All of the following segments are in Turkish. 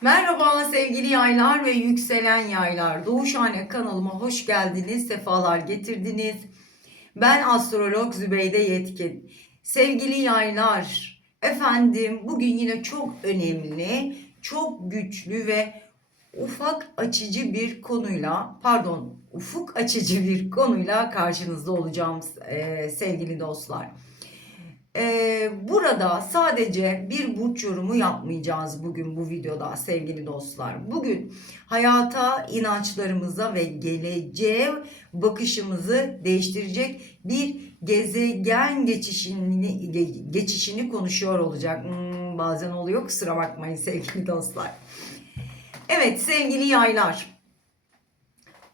Merhaba sevgili yaylar ve yükselen yaylar. Doğuşhane kanalıma hoş geldiniz, sefalar getirdiniz. Ben astrolog Zübeyde Yetkin. Sevgili yaylar, efendim bugün yine çok önemli, çok güçlü ve ufak açıcı bir konuyla, pardon ufuk açıcı bir konuyla karşınızda olacağım eee, sevgili dostlar. Ee, burada sadece bir burç yorumu yapmayacağız bugün bu videoda sevgili dostlar. Bugün hayata, inançlarımıza ve geleceğe bakışımızı değiştirecek bir gezegen geçişini ge- geçişini konuşuyor olacak. Hmm, bazen oluyor kusura bakmayın sevgili dostlar. Evet sevgili yaylar.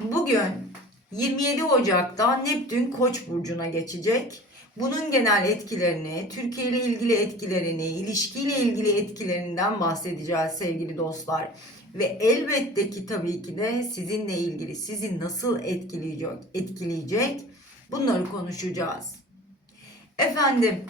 Bugün 27 Ocak'ta Neptün Koç burcuna geçecek. Bunun genel etkilerini, Türkiye ile ilgili etkilerini, ilişkiyle ilgili etkilerinden bahsedeceğiz sevgili dostlar. Ve elbette ki tabii ki de sizinle ilgili, sizi nasıl etkileyecek, etkileyecek bunları konuşacağız. Efendim,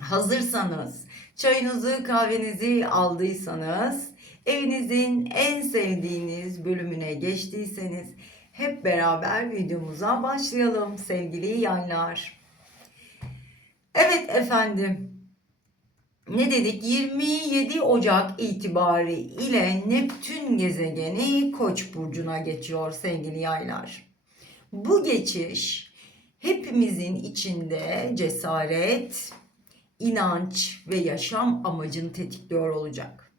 hazırsanız, çayınızı, kahvenizi aldıysanız, evinizin en sevdiğiniz bölümüne geçtiyseniz hep beraber videomuza başlayalım sevgili yaylar. Evet efendim. Ne dedik? 27 Ocak itibari ile Neptün gezegeni Koç burcuna geçiyor sevgili yaylar. Bu geçiş hepimizin içinde cesaret, inanç ve yaşam amacını tetikliyor olacak.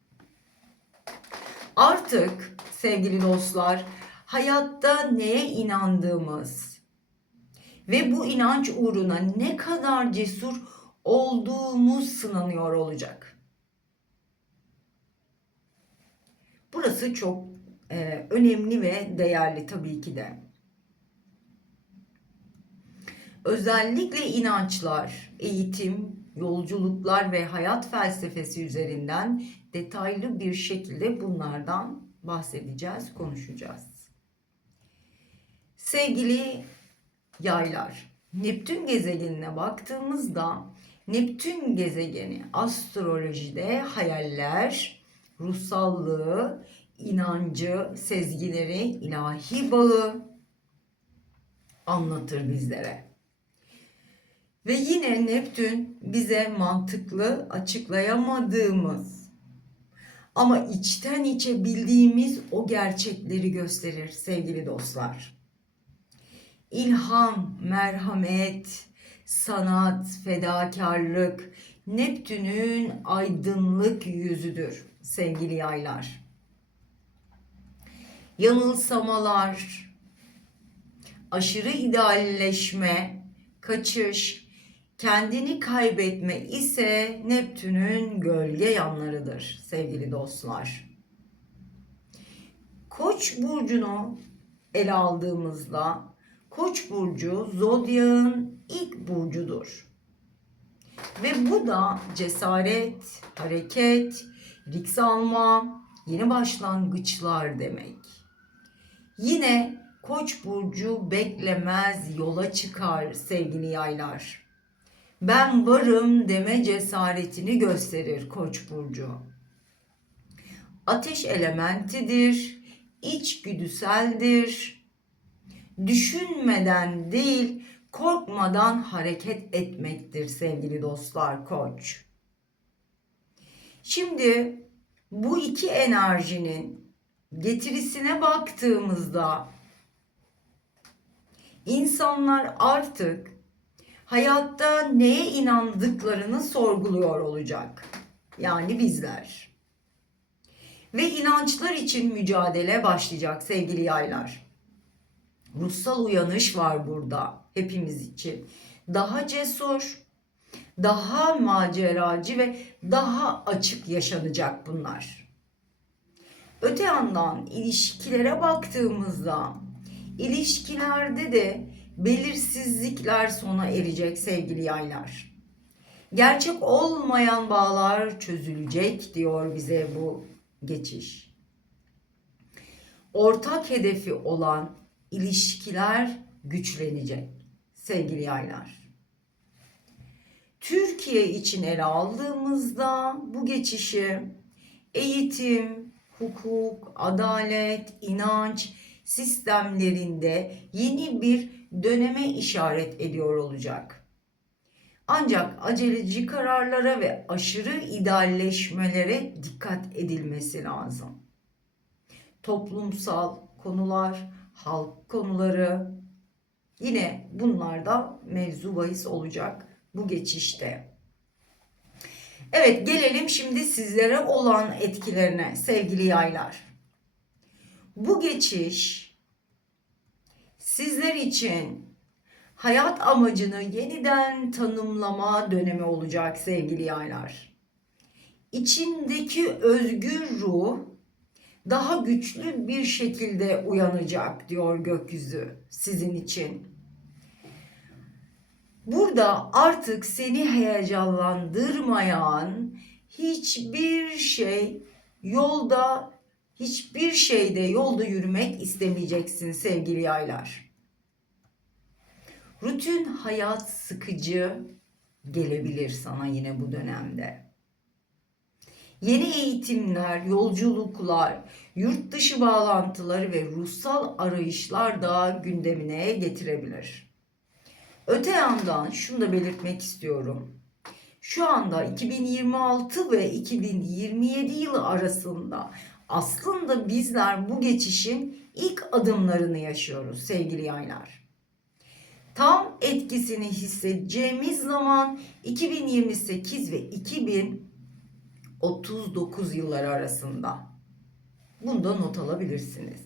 Artık sevgili dostlar hayatta neye inandığımız ve bu inanç uğruna ne kadar cesur olduğumuz sınanıyor olacak. Burası çok e, önemli ve değerli tabii ki de. Özellikle inançlar, eğitim, yolculuklar ve hayat felsefesi üzerinden detaylı bir şekilde bunlardan bahsedeceğiz, konuşacağız. Sevgili yaylar, Neptün gezegenine baktığımızda Neptün gezegeni astrolojide hayaller, ruhsallığı, inancı, sezgileri, ilahi bağı anlatır bizlere. Ve yine Neptün bize mantıklı açıklayamadığımız ama içten içe bildiğimiz o gerçekleri gösterir sevgili dostlar. İlham, merhamet, sanat, fedakarlık Neptün'ün aydınlık yüzüdür sevgili yaylar. Yanılsamalar, aşırı idealleşme, kaçış, kendini kaybetme ise Neptün'ün gölge yanlarıdır sevgili dostlar. Koç burcunu ele aldığımızda Koç burcu zodyağın ilk burcudur. Ve bu da cesaret, hareket, risk alma, yeni başlangıçlar demek. Yine Koç burcu beklemez yola çıkar sevgili yaylar. Ben varım deme cesaretini gösterir Koç burcu. Ateş elementidir, içgüdüseldir. Düşünmeden değil, korkmadan hareket etmektir sevgili dostlar Koç. Şimdi bu iki enerjinin getirisine baktığımızda insanlar artık hayatta neye inandıklarını sorguluyor olacak. Yani bizler. Ve inançlar için mücadele başlayacak sevgili yaylar. Ruhsal uyanış var burada hepimiz için. Daha cesur, daha maceracı ve daha açık yaşanacak bunlar. Öte yandan ilişkilere baktığımızda ilişkilerde de belirsizlikler sona erecek sevgili yaylar. Gerçek olmayan bağlar çözülecek diyor bize bu geçiş. Ortak hedefi olan ilişkiler güçlenecek sevgili yaylar. Türkiye için ele aldığımızda bu geçişi eğitim, hukuk, adalet, inanç sistemlerinde yeni bir döneme işaret ediyor olacak. Ancak aceleci kararlara ve aşırı idealleşmelere dikkat edilmesi lazım. Toplumsal konular, halk konuları yine bunlar da mevzu bahis olacak bu geçişte. Evet gelelim şimdi sizlere olan etkilerine sevgili yaylar. Bu geçiş sizler için hayat amacını yeniden tanımlama dönemi olacak sevgili yaylar. İçindeki özgür ruh daha güçlü bir şekilde uyanacak diyor gökyüzü sizin için. Burada artık seni heyecanlandırmayan hiçbir şey yolda hiçbir şeyde yolda yürümek istemeyeceksin sevgili yaylar. Rutin hayat sıkıcı gelebilir sana yine bu dönemde. Yeni eğitimler, yolculuklar, yurt dışı bağlantıları ve ruhsal arayışlar da gündemine getirebilir. Öte yandan şunu da belirtmek istiyorum. Şu anda 2026 ve 2027 yılı arasında aslında bizler bu geçişin ilk adımlarını yaşıyoruz sevgili yaylar. Tam etkisini hissedeceğimiz zaman 2028 ve 2039 yılları arasında. Bunda not alabilirsiniz.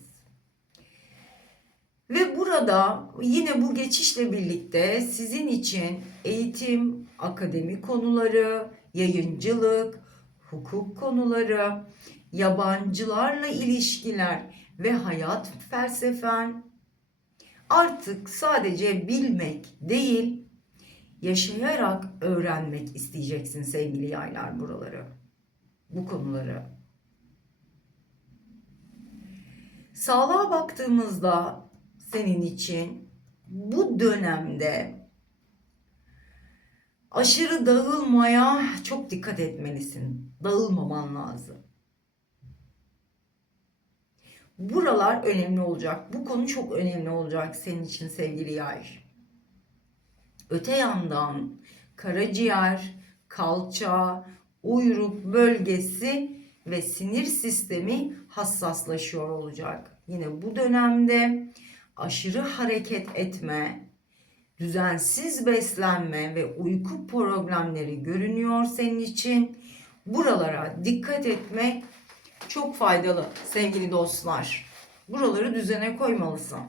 Ve burada yine bu geçişle birlikte sizin için eğitim, akademi konuları, yayıncılık, hukuk konuları, yabancılarla ilişkiler ve hayat felsefen artık sadece bilmek değil, yaşayarak öğrenmek isteyeceksin sevgili yaylar buraları. Bu konuları. Sağlığa baktığımızda senin için bu dönemde aşırı dağılmaya çok dikkat etmelisin. Dağılmaman lazım. Buralar önemli olacak. Bu konu çok önemli olacak senin için sevgili yay. Öte yandan karaciğer, kalça, uyruk bölgesi ve sinir sistemi hassaslaşıyor olacak. Yine bu dönemde aşırı hareket etme, düzensiz beslenme ve uyku problemleri görünüyor senin için. Buralara dikkat etmek çok faydalı sevgili dostlar. Buraları düzene koymalısın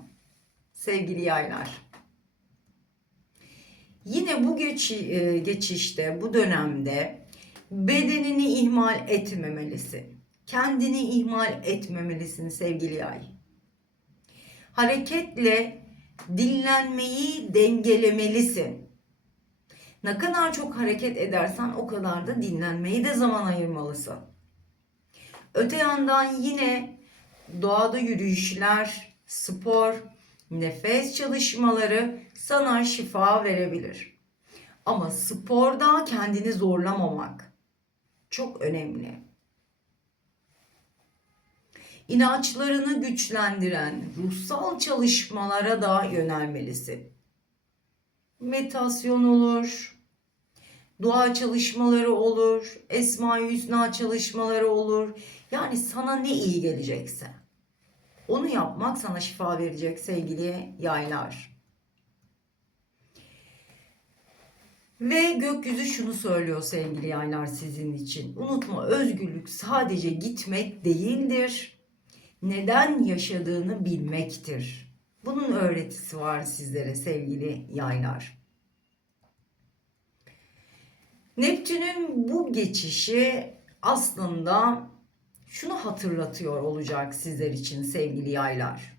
sevgili yaylar. Yine bu geçi, e, geçişte, bu dönemde bedenini ihmal etmemelisin. Kendini ihmal etmemelisin sevgili yay. Hareketle dinlenmeyi dengelemelisin. Ne kadar çok hareket edersen o kadar da dinlenmeyi de zaman ayırmalısın. Öte yandan yine doğada yürüyüşler, spor, nefes çalışmaları sana şifa verebilir. Ama sporda kendini zorlamamak çok önemli. İnançlarını güçlendiren ruhsal çalışmalara da yönelmelisin. Meditasyon olur, dua çalışmaları olur, Esma-i Hüsna çalışmaları olur. Yani sana ne iyi gelecekse. Onu yapmak sana şifa verecek sevgili yaylar. Ve gökyüzü şunu söylüyor sevgili yaylar sizin için. Unutma özgürlük sadece gitmek değildir. Neden yaşadığını bilmektir. Bunun öğretisi var sizlere sevgili yaylar. Neptün'ün bu geçişi aslında şunu hatırlatıyor olacak sizler için sevgili yaylar.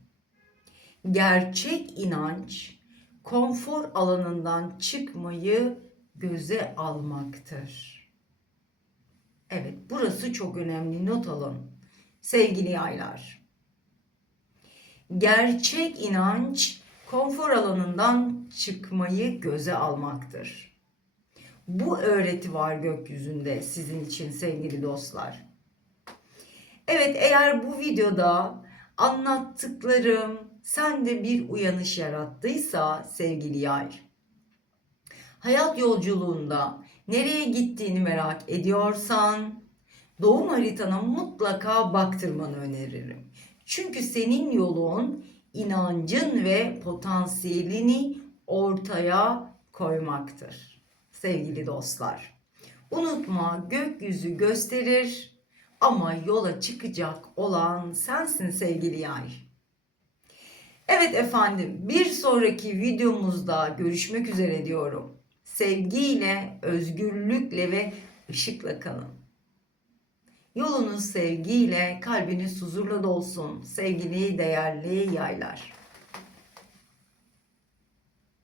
Gerçek inanç konfor alanından çıkmayı göze almaktır. Evet, burası çok önemli. Not alın. Sevgili yaylar. Gerçek inanç konfor alanından çıkmayı göze almaktır. Bu öğreti var gökyüzünde sizin için sevgili dostlar. Evet eğer bu videoda anlattıklarım sende bir uyanış yarattıysa sevgili yay. Hayat yolculuğunda nereye gittiğini merak ediyorsan doğum haritana mutlaka baktırmanı öneririm. Çünkü senin yolun inancın ve potansiyelini ortaya koymaktır. Sevgili dostlar. Unutma gökyüzü gösterir ama yola çıkacak olan sensin sevgili yay. Evet efendim bir sonraki videomuzda görüşmek üzere diyorum. Sevgiyle, özgürlükle ve ışıkla kalın. Yolunuz sevgiyle, kalbiniz huzurla dolsun sevgili değerli yaylar.